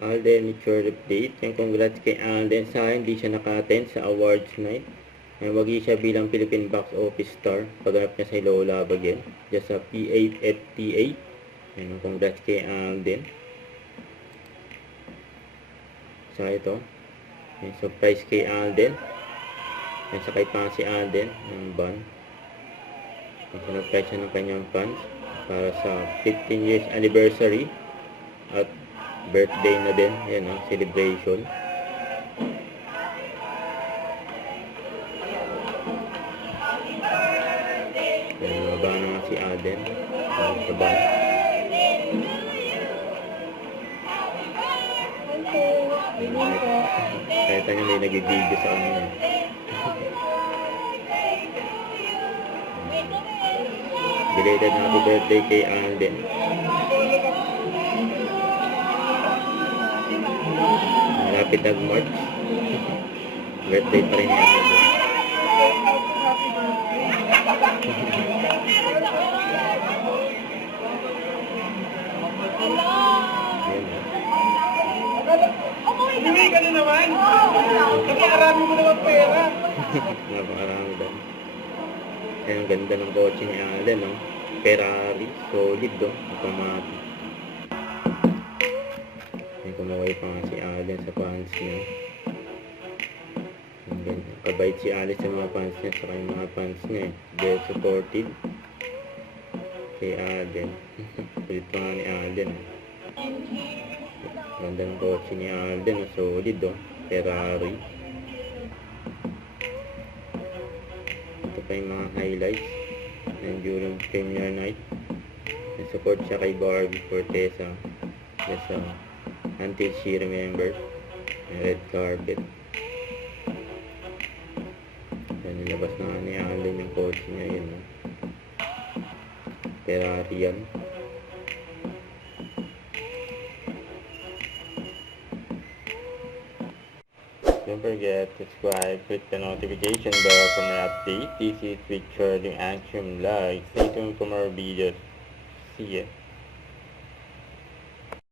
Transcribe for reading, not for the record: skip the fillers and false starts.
Alden mature update. Yan, congrats kay Alden. Sa akin, hindi siya naka-attend sa awards night. Yan, wagi siya bilang Philippine Box Office Star. Pagganap niya sa Hello Love Again. Just sa P8FTA. Yan, congrats kay Alden. Sa ito. Yan, surprise kay Alden. Yan, sakay pa si Alden ng van. Yan, sinurprise siya ng kanyang fans para sa 15 years anniversary at birthday na din. Yan, celebration. Yan, mababa na nga si Alden sa van. Kahit niya may nag-video sa kanya. Belated happy birthday kay Alden. Malapit na March. Birthday pa rin niya. Hindi ka na naman. Napakarami mo naman pera. Napakarami daw. Kaya ang ganda ng kotse ni Alden, no? Ferrari, solid, no? Automatic. May kumaway pa nga si Alden sa fans niya. Kabait si Alden sa mga fans niya, sa kanyang mga fans niya, eh. Very supportive kay Alden. Kulit pa nga ni Alden, eh. Ganda ng kotse ni Alden, solid, no? Ferrari. Ito pa yung mga highlights ng during premiere night. Nasupport siya kay Barbie Fortesa just until she remembers. Red carpet. Yan, nilabas na nga ni Alden yung coach niya. Yun, no? Ferrari yan. Don't forget to subscribe, click the notification bell for more updates. This is Richard yung Action Live. Stay tuned for more videos. See ya.